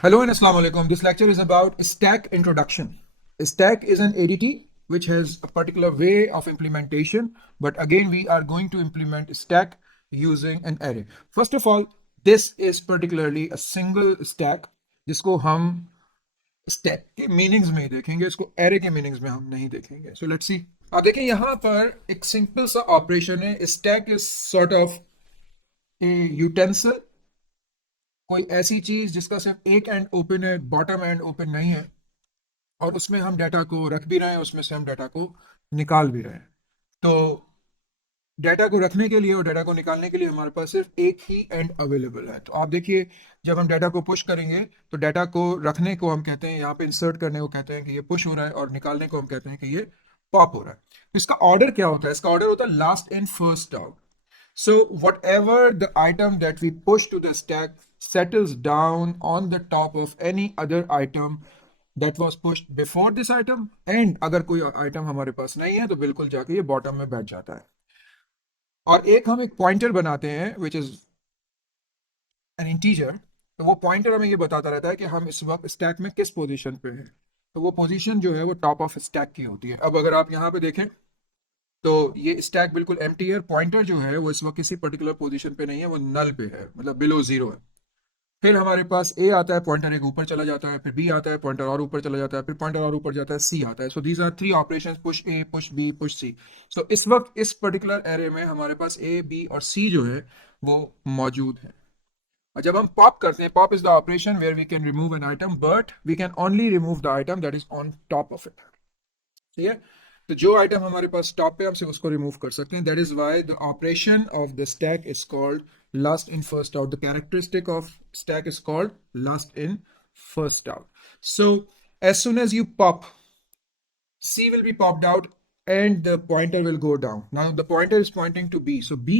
Hello and Assalamu alaikum. This lecture is about stack introduction. Stack is an ADT which has a particular way of implementation, but again we are going to implement stack using an array. First of all, this is particularly a single stack जिसको हम stack के meanings में ही देखेंगे, इसको array के meanings में हम नहीं देखेंगे. So let's see. अब देखें यहाँ पर एक सिंपल सा ऑपरेशन है. Stack is sort of a utensil, कोई ऐसी चीज जिसका सिर्फ एक एंड ओपन है, बॉटम एंड ओपन नहीं है, और उसमें हम डाटा को रख भी रहे हैं, उसमें से हम डाटा को निकाल भी रहे हैं. तो डाटा को रखने के लिए और डाटा को निकालने के लिए हमारे पास सिर्फ एक ही एंड अवेलेबल है. तो आप देखिए, जब हम डाटा को पुश करेंगे तो डाटा को रखने को हम कहते हैं, यहाँ पे इंसर्ट करने को कहते हैं कि ये पुश हो रहा है, और निकालने को हम कहते हैं कि ये पॉप हो रहा है. तो इसका ऑर्डर क्या होता है? इसका ऑर्डर होता है last in first out. So whatever the item that we push to the stack settles down on the top of any other item that was pushed before this item, and अगर कोई item हमारे पास नहीं है तो बिल्कुल जाके ये bottom में बैठ जाता है. और एक हम एक पॉइंटर बनाते हैं which is an integer. तो वो पॉइंटर हमें ये बताता रहता है कि हम इस वक्त स्टैक में किस पोजीशन पे हैं. तो वो पोजीशन जो है वो टॉप ऑफ स्टैक की होती है. अब अगर आप यहाँ पे देखें तो ये स्टैक बिल्कुल एम्प्टी है. पॉइंटर जो है वो इस वक्त किसी पर्टिकुलर पोजीशन पे नहीं है, वो नल पे है, मतलब बिलो जीरो है. फिर हमारे पास ए आता है, पॉइंटर एक ऊपर चला जाता है, फिर बी आता है, पॉइंटर और ऊपर चला जाता है, फिर पॉइंटर और ऊपर जाता है, सी आता है. So these are three operations, push A, push B, push C. So इस वक्त इस पर्टिकुलर एरे में हमारे पास ए, बी और सी जो है वो मौजूद है. और जब हम पॉप करते हैं, pop is the operation where we can remove an item, but we can only remove the item that is on top of it. ठीक है. तो जो आइटम हमारे पास टॉप पे, हम सिर्फ उसको रिमूव कर सकते हैं. That is why the operation of the stack is called last in first out. The characteristic of stack is called last in first out. So as soon as you pop, C will be popped out and the pointer will go down. Now the pointer is pointing to B, so B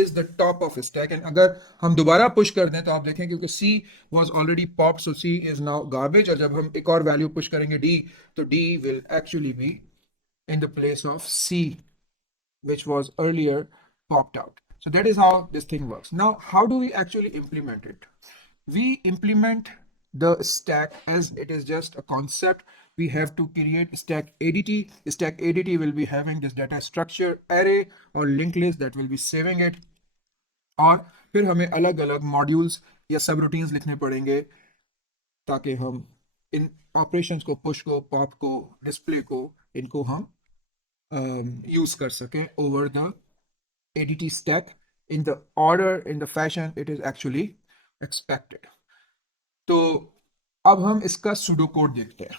is the top of a stack. And अगर हम दोबारा push कर दें तो आप देखें क्योंकि C was already popped, so C is now garbage. और जब हम एक और वैल्यू पुश करेंगे D, तो D will actually be in the place of C, which was earlier popped out. So that is how this thing works. Now, how do we actually implement it? We implement the stack as it is just a concept. We have to create stack ADT. Stack ADT will be having this data structure, array or linked list that will be saving it. और फिर हमें अलग अलग modules या सब routines लिखने पड़ेंगे ताकि हम इन ऑपरेशंस को, पुश को, पॉप को, डिस्प्ले को, इनको हम use कर सकें over the ADT stack in the order, in the fashion it is actually expected. तो अब हम इसका सूडो कोड देखते हैं.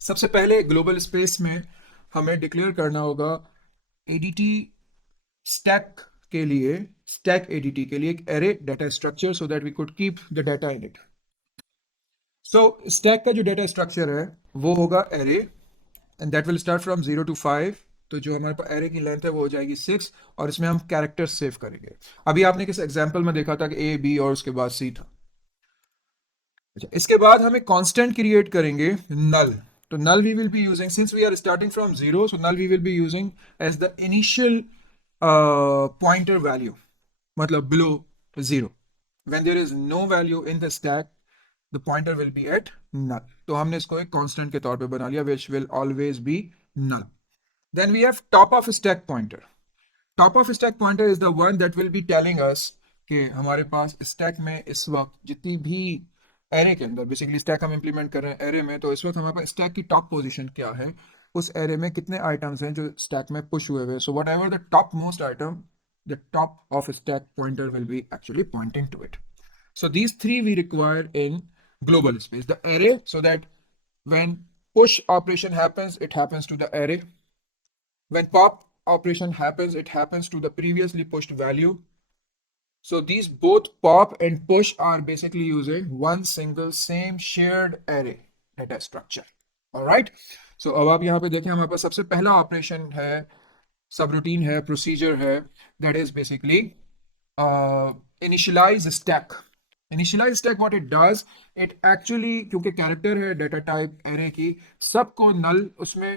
सबसे पहले ग्लोबल स्पेस में हमें डिक्लेयर करना होगा ADT stack के लिए, stack ADT के लिए एक array data structure so that we could keep the data in it. So stack का जो data structure है वो होगा array and that will start from 0 to 5. तो जो हमारे पास एरे की लेंथ है वो हो जाएगी 6, और इसमें हम कैरेक्टर सेव करेंगे. अभी आपने किस एग्जांपल में देखा था कि ए, बी और उसके बाद सी था. अच्छा, इसके बाद हम एक कांस्टेंट क्रिएट करेंगे नल. तो null we will be using, since we are starting from 0, so null we will be using as the initial pointer value, मतलब below 0. When there is no value in the stack, the pointer will be at null. तो हमने इसको एक constant के तौर पे बना लिया, which will always be null. Then we have top of stack pointer. Top of stack pointer is the one that will be telling us कि हमारे पास stack में इस वक्त जितनी भी array के अंदर, बेसिकली stack हम implement कर रहे हैं array में, तो इस वक्त हमारे पास stack की top position क्या है, उस array में कितने items हैं जो stack में push हुए हुए. So whatever the top most item, the top of stack pointer will be actually pointing to it. So these three we require in global space. The array, so that when push operation happens, it happens to the array. When pop operation happens, it happens to the previously pushed value. So these both pop and push are basically using one single same shared array data structure. All right. So अब आप यहाँ पे देखें, हमारे पास सबसे पहला operation है, सब रूटीन है, प्रोसीजर है, that is basically initialize stack. Initialize stack, what it does, it actually, क्योंकि कैरेक्टर है, डेटा टाइप array की, सबको null उसमें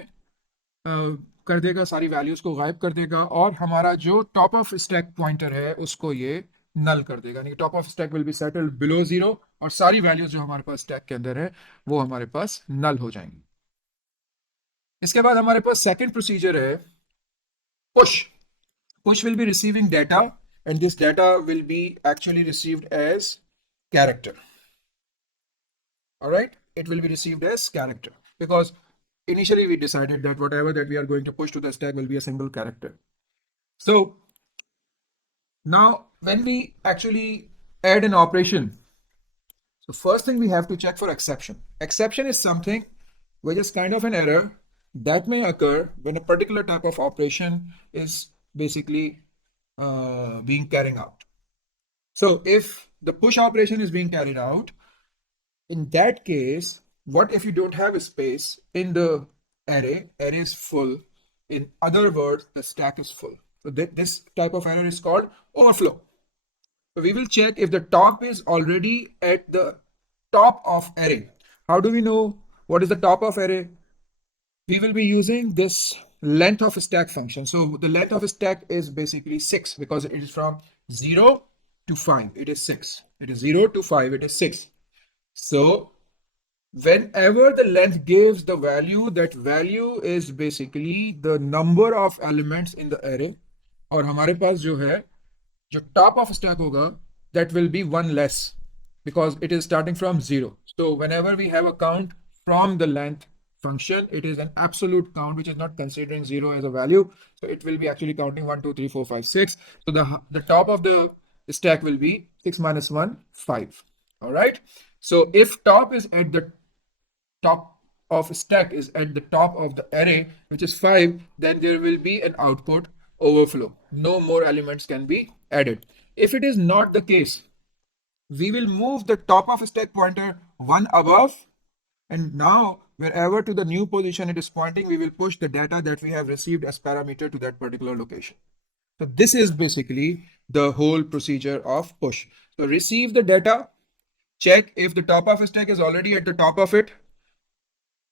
कर देगा, सारी वैल्यूज को गायब कर देगा, और हमारा जो टॉप ऑफ स्टैक पॉइंटर है उसको ये नल कर देगा, यानी top of stack will be settled below zero और सारी वैल्यूज जो हमारे पास स्टैक के अंदर है वो हमारे पास नल हो जाएंगी। इसके बाद हमारे पास सेकंड प्रोसीजर है push. Push will be receiving data and this data will be actually received as character. All right, it will be received as character because initially we decided that whatever that we are going to push to the stack will be a single character. So now when we actually add an operation, so first thing we have to check for exception. Exception is something which is kind of an error that may occur when a particular type of operation is basically being carried out. So if the push operation is being carried out, in that case, what if you don't have a space in the array? Array is full. In other words, the stack is full. So this type of error is called overflow. So we will check if the top is already at the top of array. How do we know what is the top of array? We will be using this length of a stack function. So the length of a stack is basically 6 because it is from 0 to 5. It is 6. It is 0 to 5. It is 6. So whenever the length gives the value, that value is basically the number of elements in the array. और हमारे पास जो है जो top of stack होगा, that will be one less because it is starting from 0. So whenever we have a count from the length function, it is an absolute count which is not considering 0 as a value. So it will be actually counting 1, 2, 3, 4, 5, 6. So the top of the stack will be 6 minus 1, 5. All right. So if top is at the top of stack is at the top of the array, which is 5, then there will be an output overflow. No more elements can be added. If it is not the case, we will move the top of stack pointer one above, and now wherever to the new position it is pointing, we will push the data that we have received as parameter to that particular location. So this is basically the whole procedure of push. So receive the data, check if the top of stack is already at the top of it,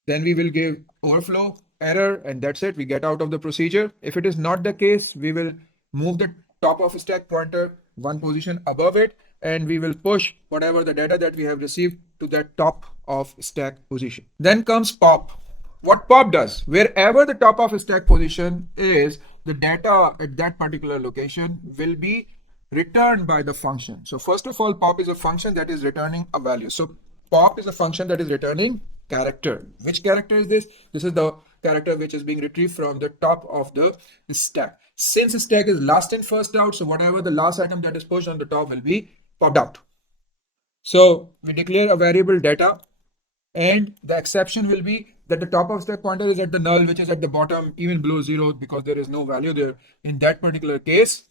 then we will give overflow error, and that's it. We get out of the procedure. If it is not the case, we will move the top of stack pointer one position above it, and we will push whatever the data that we have received to that top of stack position. Then comes pop. What pop does, wherever the top of stack position is, the data at that particular location will be returned by the function. So first of all, pop is a function that is returning a value. So pop is a function that is returning character. Which character is this? This is the character which is being retrieved from the top of the stack. Since the stack is last in first out, so whatever the last item that is pushed on the top will be popped out. So we declare a variable data, and the exception will be that the top of stack pointer is at the null, which is at the bottom, even below 0, because there is no value there. In that particular case,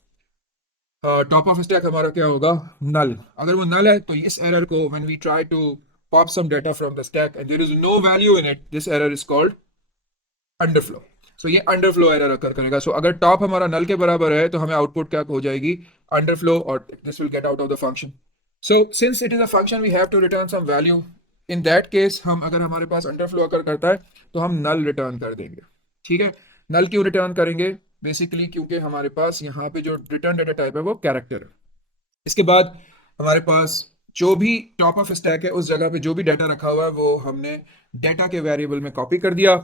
top of stack हमारा क्या होगा? Null. अगर वो null है तो इस error को, when we try to pop some data from the stack and there is no value in it, this error is called underflow. So ये underflow error occur करेगा. So अगर top हमारा null के बराबर है तो हमें output क्या हो जाएगी? Underflow, और this will get out of the function. So since it is a function, we have to return some value. In that case, हम अगर हमारे पास underflow occur करता है तो हम null return कर देंगे. ठीक है? null क्यों return करेंगे? बेसिकली क्योंकि हमारे पास यहाँ पे जो रिटर्न डेटा टाइप है वो कैरेक्टर है. इसके बाद हमारे पास जो भी टॉप ऑफ स्टैक है उस जगह पे जो भी डाटा रखा हुआ है वो हमने डेटा के वेरिएबल में कॉपी कर दिया.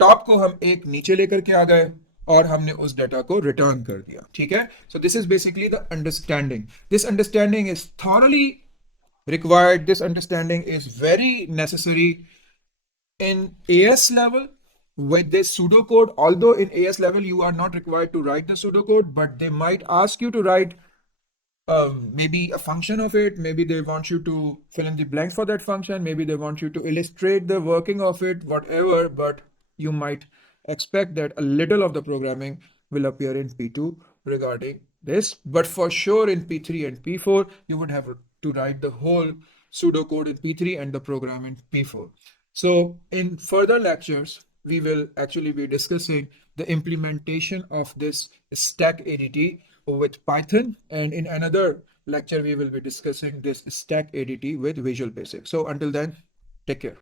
टॉप को हम एक नीचे लेकर के आ गए और हमने उस डेटा को रिटर्न कर दिया. ठीक है? So this is basically the understanding. This understanding is thoroughly required. This understanding is very necessary in AS level with this pseudocode. Although in AS level you are not required to write the pseudocode, but they might ask you to write maybe a function of it. Maybe they want you to fill in the blanks for that function. Maybe they want you to illustrate the working of it, whatever. But you might expect that a little of the programming will appear in P2 regarding this. But for sure in P3 and P4, you would have to write the whole pseudocode in P3 and the program in P4. So in further lectures, we will actually be discussing the implementation of this stack ADT with Python, and in another lecture we will be discussing this stack ADT with Visual Basic. So until then, take care.